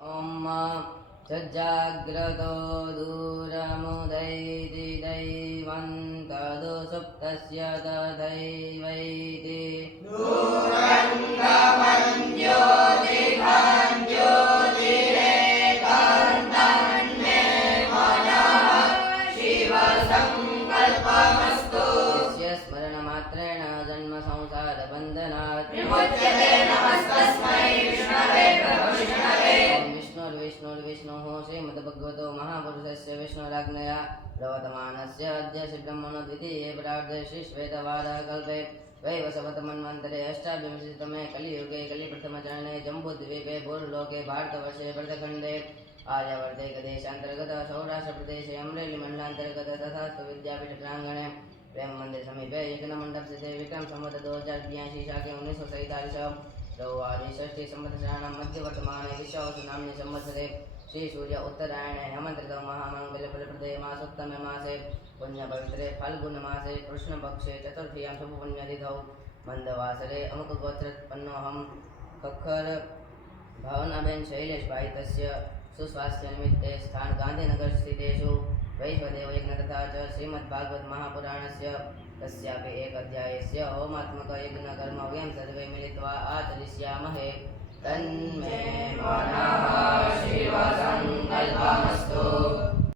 ॐ सज्जाग्रतो दूरमुदैति दैवन्तदु सुप्तस्य तदैवैति दूरन्तमञ्ज्योतिभाञ्ज्योतिरेकान्तन्मे मनः शिवसङ्कल्पमस्तु यस्य स्मरणमात्रेण जन्मसंसारबन्धनात् विमुच्यते नमस्तस्मै विष्णवे प्रभविष्णवे विष्णुर्विष्णुः श्रीमद्भगवतो महापुरुषस्य विष्णुराज्ञया प्रवर्तमानस्य अद्य श्रीब्रह्मणो द्वितीये परार्धे श्रीश्वेतवारकल्पे वैवस्वतमन्वन्तरे अष्टाविंशतितमे कलियुगे कलिप्रथमचरणे जम्बूद्वीपे भूर्लोके भारतवर्षे भरतखण्डे आर्यावर्ते सौराष्ट्रप्रदेशे अमरेलीमण्डलान्तर्गत तथास्तु विद्यापीठ प्राङ्गणे प्रेम मंदिर समीपे यज्ञमंडप स्थिते विक्रम संवत 2082 शाके 1947 रौवारी षष्ठी संवत्सराणां मध्यवर्तमाने विश्वावसु नाम्नि संवत्सरे श्री सूर्य उत्तरायणे हेमन्तर्तौ महामङ्गलफलप्रदे मासोत्तमे मासे पुण्यपवित्रे फाल्गुनमासे कृष्णपक्षे चतुर्थीयां शुभपुण्यतिथौ मंदवासरे अमुकगोत्रोत्पन्नोऽहं खक्खर भावनाबेन शैलेशभाई तस्य सुस्वास्थ्यनिमित्ते स्थान गांधीनगर स्थितेषु वैश्वदेव यज्ञ तथा च श्रीमद्भागवत महापुराणस्य तस्यापि एक अध्यायस्य होमात्मक यज्ञ कर्म वयं सर्वे मिलित्वा आचरिष्यामहे तन्मे मनः शिवसङ्कल्पमस्तु।